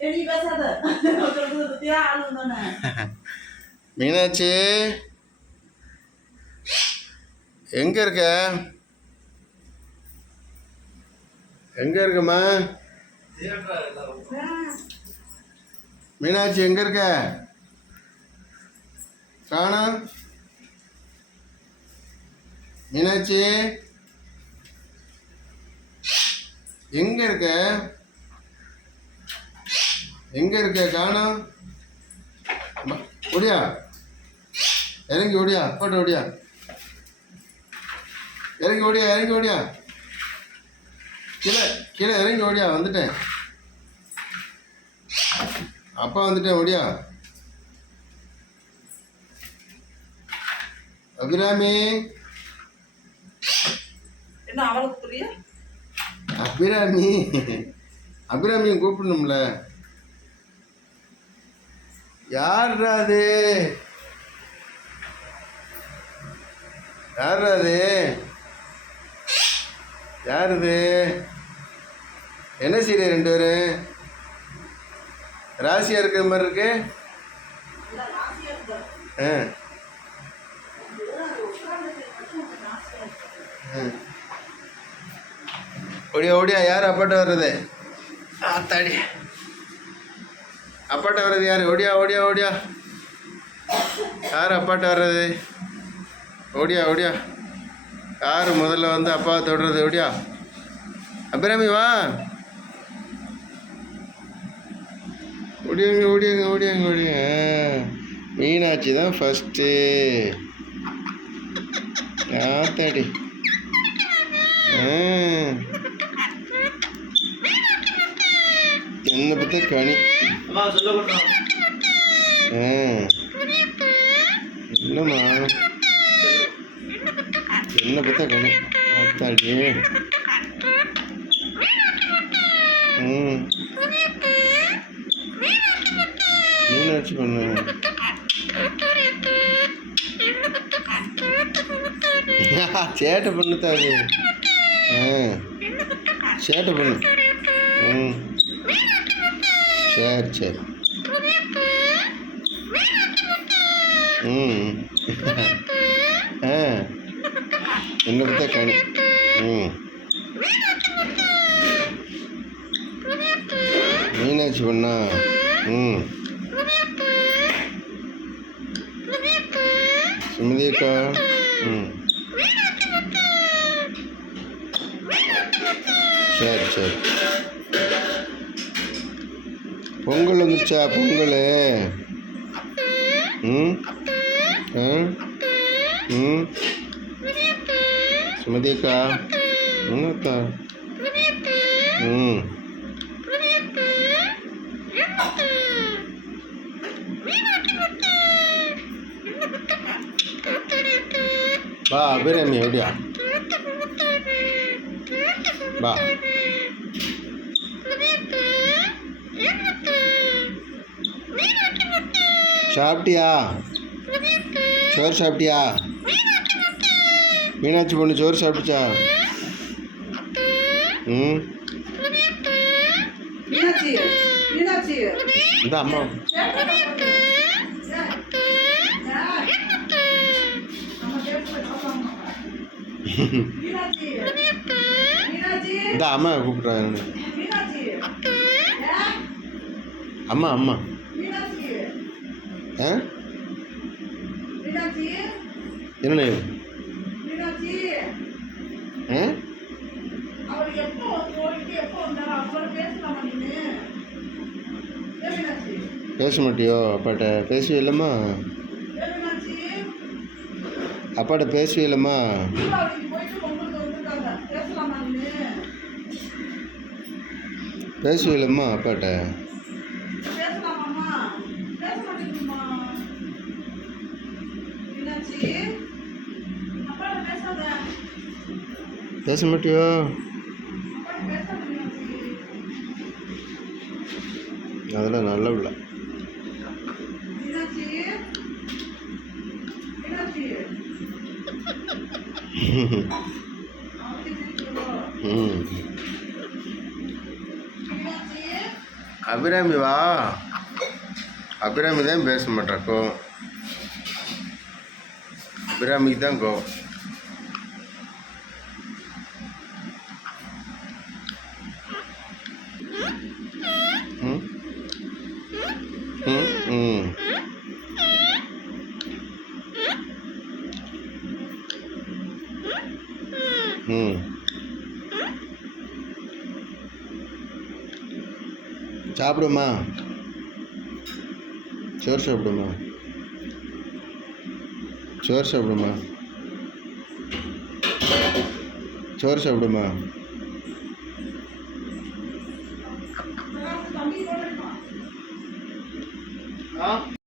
நீ பேசாத மீனாட்சி எங்க இருக்க எங்க இருக்கம்மா மீனாட்சி எங்க இருக்க காணா மீனாட்சி எங்க இருக்க எங்க இருக்க காணோம் ஓடியா? இறங்கி ஓடியா? போட்டு ஓடியா? இறங்கி ஓடியா இறங்கி ஓடியா? கீழே கீழே இறங்கி ஓடியா வந்துட்டேன். அப்பா வந்துட்டேன் ஓடியா? அபிராமி? அபிராமி? அபிராமியை கூப்பிடணும்ல. யார் அது யார் அது யார் இது என்ன செய்ய ரெண்டு பேரும் ராசியா இருக்கிற மாதிரி இருக்கு? ஆ. ஆ. ஓடியா ஓடியா யார் அப்பாட்ட வர்றது? ஆத்தாடி. அப்பாட்ட வர்றது யார்? ஓடியா ஓடியா ஓடியா. யார் அப்பாட்ட வர்றது? ஓடியா ஓடியா. யார் முதல்ல வந்து அப்பாவை தொடுறது? ஓடியா. அபிராமி வா. ஓடியாங்க ஓடியாங்க ஓடியாங்க ஓடியாங்க. மீனாட்சி தான் ஃபஸ்ட்டு ஆத்தாடி என்னை என்ன கனி ஆ இல்லைம்மா. என்ன பத்த கனி அத்தாடி ம். மீனாட்சி பண்ணு. சேட்டை பண்ணுதா அது ஆ சேட்டை பண்ணு. ம். சரி சரி. ம். ஆ. என்ன கணி ம். மீனாட்சி பண்ணா? ம். சுமதி அக்கா ம். சரி சரி. பொங்கல் வந்துச்சா பொங்கல். ம்? ம்? சுமதி அக்கா. என்னக்கா ம். வா அபிராமி எப்படியா வா. சாப்பிட்டியா? சோறு சாப்பிட்டியா? மீனாட்சி பொண்ணு சோறு சாப்பிட்டுச்சா ம்? இந்த அம்மா. இந்த அம்மா கூப்பிட்றாங்க அம்மா அம்மா மீனாட்சி ஆ மீனாட்சி என்ன மீனாட்சி ஆ அவர் எப்போ போயிட்டு எப்போ வந்தாரா அவரோட பேசலாமா நீனு? ஏ மீனாட்சி? பேச மாட்டியோ? அப்பாட்ட பேசுவே இல்லைம்மா. அப்பாட்ட பேசுவே இல்லைம்மா. பேசுவே இல்லைம்மா அப்பாட்ட பேசலாமாம்மா பேச மாட்டேங்குமா மீனாட்சி அப்பாட்ட பேசாத பேச மாட்டியோ? அதெல்லாம் நல்ல பிள்ளை ம். அபிராமி வா. அபிராமி தான் பேச மாட்டாக்கோ அபிராமிக்கு தான் கோவம் ம் ம் ம் ம் சாப்பிடுமா சோறு சாப்பிடுமா சோறு சாப்பிடுமா சோறு சாப்பிடுமா 됩니다.